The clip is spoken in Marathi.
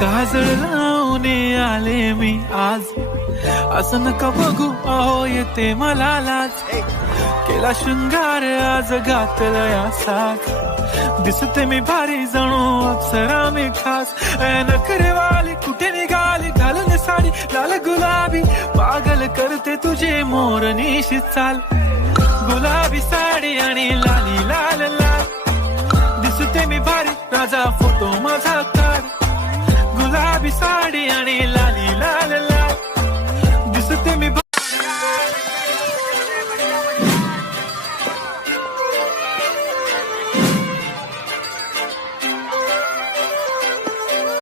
काजळ लावून आले मी आज, असं नका बघू अहो येते मला लाज. केला शृंगार आज घातलया साज, दिसते मी भारी जणू अप्सरा मी खास. नखरेवाली कुठे निघाली घालून साडी लाल गुलाबी, पागल करते तुझे मोरनीशी चाल. गुलाबी साडी आणि लाली लाल लाल, दिसते मी भारी राजा फोटो माझा काढ. गुलाबी साडी आणि